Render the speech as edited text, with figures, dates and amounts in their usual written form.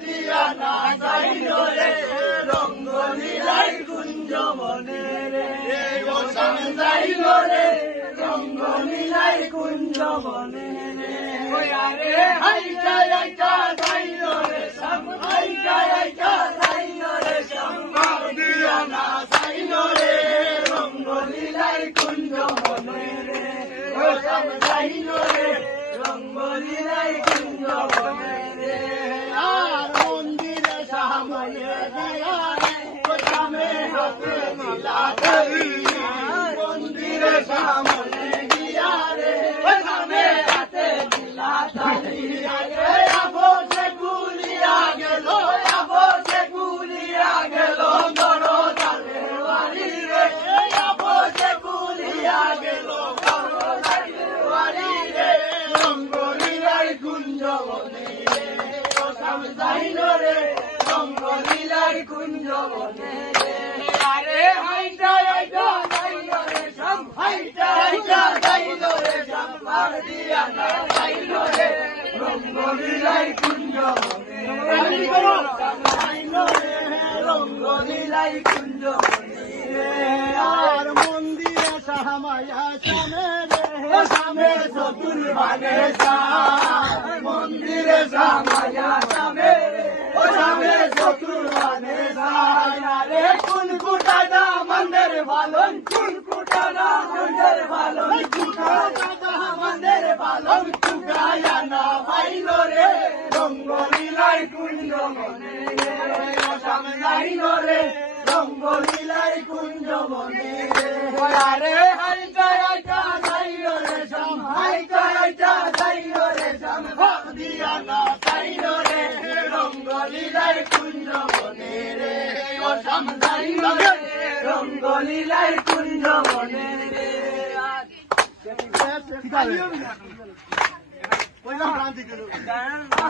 দিয়া না যাইল রে রঙ্গলীলাই কুঞ্জ বনে রে ও শ্যাম যাইল রে রঙ্গলীলাই কুঞ্জ বনে রে আরে হাইটা হাইটা যাইল রে শ্যাম হাইটা হাইটা যাইল রে শ্যাম দিয়া না যাইল রে রঙ্গলীলাই কুঞ্জ বনে রে ও শ্যাম যাইল রে রঙ্গলীলাই কুঞ্জ বনে রে আর মন্দিরে সামনে দিয়া ও শ্যামে হাতে দিলা ধরি মন্দিরে সামনে দিয়া রে ও শ্যামে হাতে দিলা ধরি আবসে গুলিয়া গেল আবসে গুলিয়া গেল দরজারে বাড়ি রে আবসে গুলিয়া গেল দরজারে বাড়ি রে রঙ্গলীলাই কুঞ্জ বনে রে ও শ্যাম যাইল রে রঙ্গলীলাই কুঞ্জ বনে রে আরে হাইটা হাইটা যাইল রে শ্যাম হাইটা হাইটা যাইল রে শ্যাম পার দিয়া না যাইল রে রঙ্গলীলাই কুঞ্জ বনে রে শ্যাম যাইল রে রঙ্গলীলাই কুঞ্জ বনে রে আর মন্দিরে সামায়া শ্যামে রে শ্যামে চতুর্ভাগে মন্দিরে সামায়া শ্যামে ও শ্যামে চতুর্ভাগে রে কোন কুটাটা মন্দির ভালন কোন কুটাটা মন্দির ভালন কুটাটা মন্দির ভালন কুটায়া না পাইল রে রঙ্গলীলাই কুঞ্জ বনে রে ও শ্যাম যাইল রে রঙ্গলীলাই কুঞ্জ বনে রে আরে হাইটা হাইটা যাইল রে শ্যাম হাইটা হাইটা যাইল রে শ্যাম ভাব দিয়া না যাইল রে রঙ্গলীলাই কুঞ্জ বনে রে ও শ্যাম যাইল রে রঙ্গলীলাই কুঞ্জ বনে রে